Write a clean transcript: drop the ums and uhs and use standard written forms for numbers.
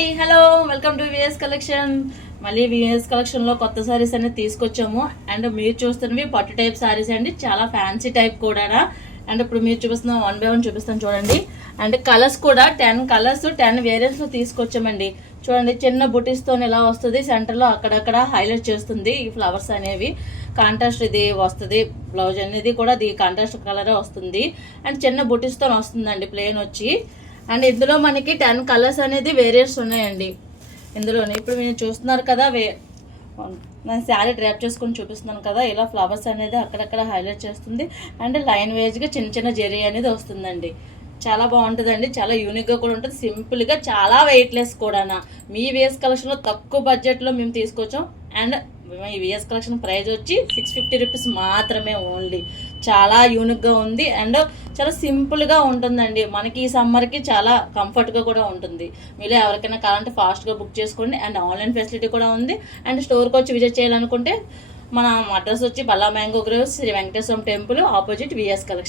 Hi hello welcome to VS collection. మళ్ళీ VS కలెక్షన్లో కొత్త శారీస్ అనేది తీసుకొచ్చాము. అండ్ మీరు చూస్తున్నవి పట్టు టైప్ శారీస్ అండి, చాలా ఫ్యాన్సీ టైప్ కూడా. అండ్ ఇప్పుడు మీరు చూపిస్తున్న 1 by 1 చూపిస్తాను చూడండి. అండ్ కలర్స్ కూడా 10 కలర్స్ 10 వేరియంట్స్లో తీసుకొచ్చామండి. చూడండి, చిన్న బుటీస్తో ఎలా వస్తుంది, సెంటర్లో అక్కడక్కడ హైలైట్ చేస్తుంది ఈ ఫ్లవర్స్ అనేవి. కాంట్రాస్ట్ ఇది వస్తుంది, బ్లౌజ్ అనేది కూడా ఇది కాంట్రాస్ట్ కలరే వస్తుంది. అండ్ చిన్న బుటీస్తో వస్తుందండి ప్లెయిన్ వచ్చి. అండ్ ఇందులో మనకి 10 కలర్స్ అనేది వేరియంట్స్ ఉన్నాయండి ఇందులోనే. ఇప్పుడు మీరు చూస్తున్నారు కదా, నేను శారీ డ్రాప్ చేసుకొని చూపిస్తున్నాను కదా, ఇలా ఫ్లవర్స్ అనేది అక్కడక్కడ హైలైట్ చేస్తుంది. అండ్ లైన్ వేజ్గా చిన్న చిన్న జెరీ అనేది వస్తుందండి. చాలా బాగుంటుందండి, చాలా యూనిక్గా కూడా ఉంటుంది, సింపుల్గా, చాలా వెయిట్లెస్ కూడా. మీ విఎస్ కలెక్షన్లో తక్కువ బడ్జెట్లో మేము తీసుకొచ్చాం. అండ్ ఈ విఎస్ కలెక్షన్ ప్రైస్ వచ్చి 650 రూపీస్ మాత్రమే ఓన్లీ. చాలా యూనిక్గా ఉంది అండ్ చాలా సింపుల్గా ఉంటుందండి. మనకి ఈ సమ్మర్కి చాలా కంఫర్ట్గా కూడా ఉంటుంది. మీరు ఎవరికైనా కావాలంటే ఫాస్ట్గా బుక్ చేసుకోండి. అండ్ ఆన్లైన్ ఫెసిలిటీ కూడా ఉంది. అండ్ స్టోర్కి వచ్చి విజిట్ చేయాలనుకుంటే మన అడ్రస్ వచ్చి బల్లా mango grove, Sri Venkateswaram temple opposite VS collection.